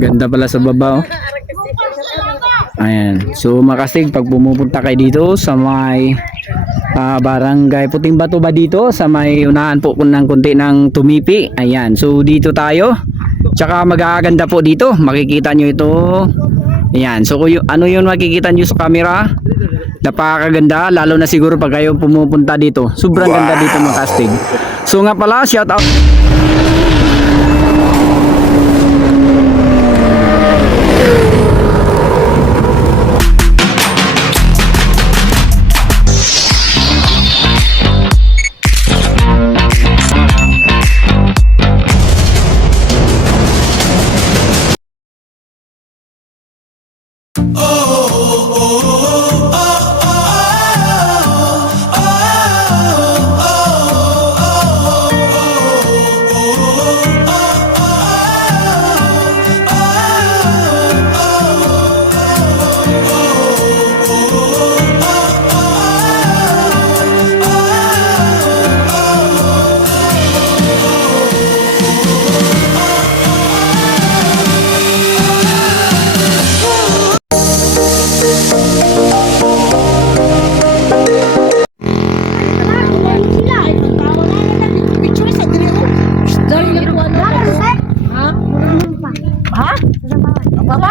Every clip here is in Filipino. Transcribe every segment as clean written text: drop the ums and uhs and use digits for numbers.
Ganda pala sa baba, oh. Ayan. So Makastig, pag pumupunta kayo dito sa may barangay Puting Bato ba dito, sa may unahan po ng konti ng Tumipi. Ayan. So dito tayo. Tsaka magaganda po dito. Makikita nyo ito. Ayan. So ano yun makikita nyo sa camera? Napakaganda. Lalo na siguro pag kayo pumupunta dito. Sobrang ganda dito, Makastig. So nga pala, shout out.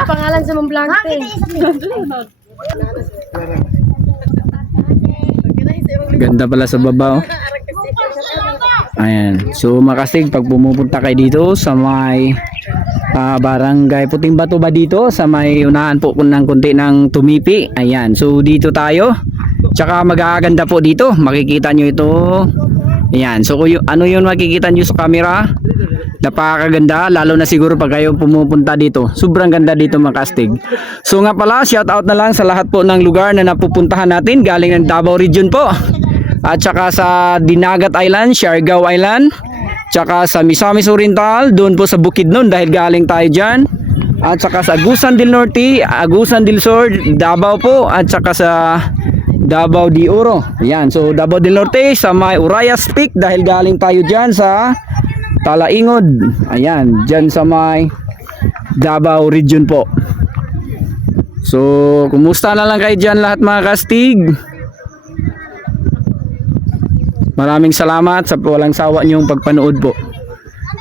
Pangalan sa Mamblante. Ganda pala sa baba, oh. Ayan. So Makastig, pag pumupunta kayo dito sa may barangay Puting Bato ba dito, sa may unahan po ng konti ng Tumipi. Ayan. So dito tayo. Tsaka magaganda po dito. Makikita nyo ito. Ayan. So ano yun makikita nyo sa camera? Napakaganda. Lalo na siguro pag kayo pumupunta dito. Sobrang ganda dito, Makastig. So nga pala, shout out na lang sa lahat po ng lugar na napupuntahan natin. Galing ng Davao Region po. At saka sa Dinagat Island, Siargao Island. Tsaka sa Misamis Oriental, doon po sa Bukidnon dahil galing tayo dyan. At saka sa Agusan del Norte, Agusan del Sur, Davao po. At saka sa Davao de Oro. Ayan, so Davao del Norte sa may Urayas Peak dahil galing tayo dyan sa Talaingod. Ayan, dyan sa may Davao Region po. So, kumusta na lang kayo dyan lahat, mga kastig? Maraming salamat sa walang sawa niyong pagpanood po.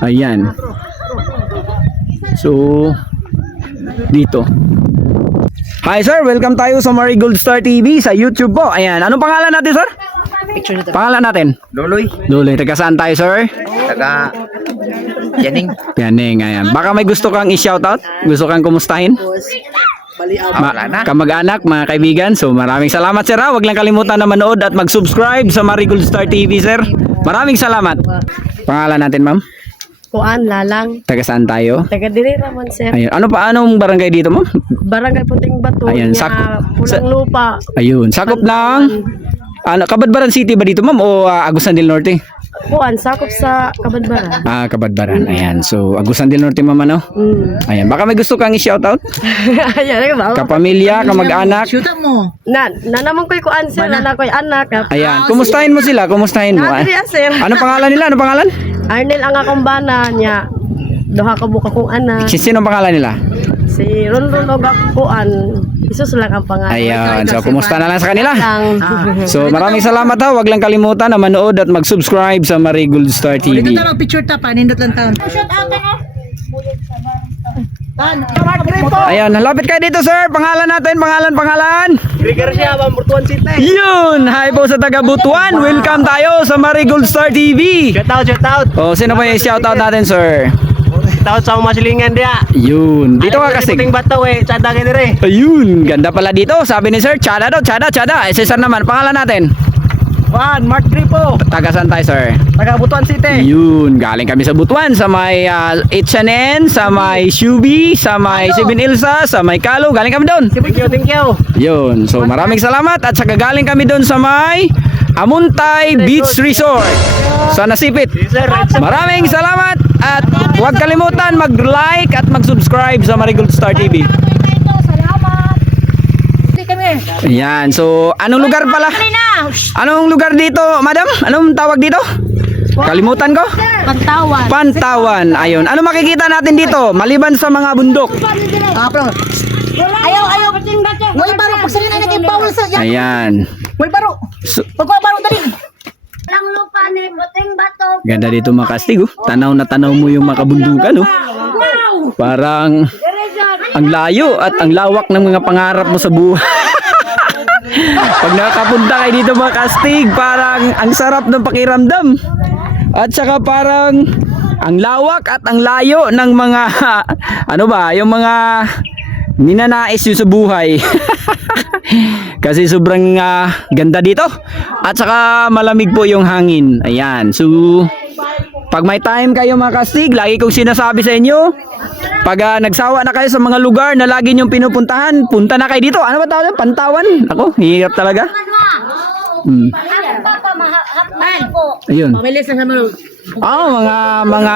Ayan. So, dito. Hi sir, welcome tayo sa Marigold Star TV sa YouTube po. Ayan, anong pangalan natin sir? Pangalan natin? Loloy. Luloy, taga saan tayo sir? Taga Yaning. Yaning, ayan. Baka may gusto kang i-shoutout? Gusto kang kumustahin? Kamag-anak, mga kaibigan. So maraming salamat sir ha. Huwag lang kalimutan na manood at mag-subscribe sa Marigold Star TV sir. Maraming salamat. Pangalan natin ma'am? Kuan Lalang. Taga saan tayo? Taga diri raman sir. Ayun. Ano pa anong barangay dito ma'am? Barangay Puting Bato. Ayan, Pulang lupa. Ayun, sakop ng Kabadbaran City ba dito ma'am o Agusan del Norte? Kuan sakop sa Kabadbaran. Kabadbaran. Ayan. So Agusan del Norte ma'am ano? Ayan, baka may gusto kang i-shoutout? Ayan, ba? Kapamilya, kamag-anak. Shoot mo. Na naman ko'y kuan sir, na ko'y anak. Ayan, kumustahin mo sila? Kumustahin mo? Diri sir. Ano pangalan nila? Ano pangalan? Arnel ang akong bana niya. Duha ka buka kong anak. Sino ang pangalan nila? Si Ronron og kuan. Isus lang ang pangalan. Ayan, so kumusta na lang sa kanila? Lang. So maraming salamat ha. Huwag lang kalimutan na manood at mag-subscribe sa Marigold Star TV. Dito na picture ta pa nindot lang taon. Shoot out Ayan, lapit kayo dito sir. Pangalan natin, pangalan. Garcia, Butuan City. Yun! Hi po sa taga Butuan. Welcome tayo sa Marigold Star TV. Shout out. Oh, sino pa yung shoutout natin sir? Shout out sa masilingan dia. Yun. Dito ka kasi. Puting Bato tsada ka dire. Ayun, ganda pala dito. Sabi ni sir, tsada daw, tsada. Cesar naman, pangalan natin. Mark Gripo. Taga saan tayo sir? Taga Butuan City. Yun, galing kami sa Butuan, sa may H&N, sa may Shubi, sa may Sibin Ilsa, sa may Kalo, galing kami doon. Thank you. Yun, so maraming salamat at saka galing kami doon sa may Amuntay Beach Resort sa Nasipit. Maraming salamat at huwag kalimutan mag-like at mag-subscribe sa Marigold Star TV. Ayan, so anong lugar pala? Anong lugar dito, madam? Anong tawag dito? Kalimutan ko? Pantawan. Pantawan. Ayun. Ano makikita natin dito? Maliban sa mga bundok. Ayaw. Way baro pag sila na naging bawal sa yan. Ayan. Way baro. So, Pagkuha baro dali. Lang lupa ni Buting Bato. ganda dito mga kastig. Oh. Tanaw na tanaw mo yung mga kabundukan. Oh. Parang ang layo at ang lawak ng mga pangarap mo sa buhay. Pag nakapunta kayo dito mga kastig, parang ang sarap ng pakiramdam. At saka parang ang lawak at ang layo ng mga ano ba, yung mga ninanais nyo sa buhay. Kasi sobrang ganda dito. At saka malamig po yung hangin. Ayan. So pag may time kayo mga kastig, lagi kong sinasabi sa inyo, pag nagsawa na kayo sa mga lugar na lagi nyong pinupuntahan, punta na kayo dito. Ano ba tawag? Pantawan? Ako, hirap talaga. Ayun. Mamilis na sa mga.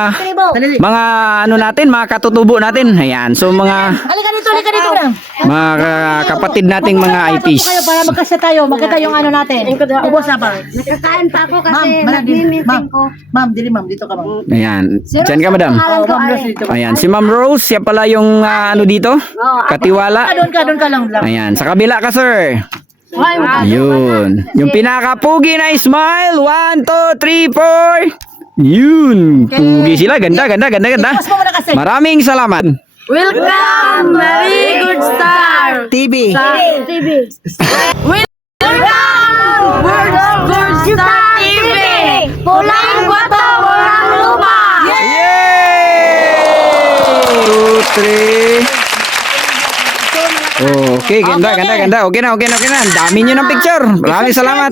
Mga ano natin, mga katutubo natin. Ayan. So mga Halika dito na. mga kapatid nating mga IPs. Kayo para magkasya tayo, magkita yung ano natin. Ubos na pa. Nakakain pa ako Ma'am, kasi nagmi-meeting ko. Ma'am, dito ka ma'am. Ayan. Diyan ka, madam. Oh, ma'am, dito. Ayan. Si Ma'am Rose, siya pala yung ano dito? Katiwala. Doon ka lang. Ayan. Sa kabila ka, sir. Ayun. Yung pinaka-pugi na smile. 1, 2, 3, 4. Yun. Pugi sila. Ganda. Ipas mo muna kasi. Maraming salamat. Welcome, very good star. TV. TV. Welcome, good star TV. Pulang bato, walang lupa. Yay! 2, 3. Okay, ganda. Okay na. Ang dami nyo ng picture. Maraming salamat.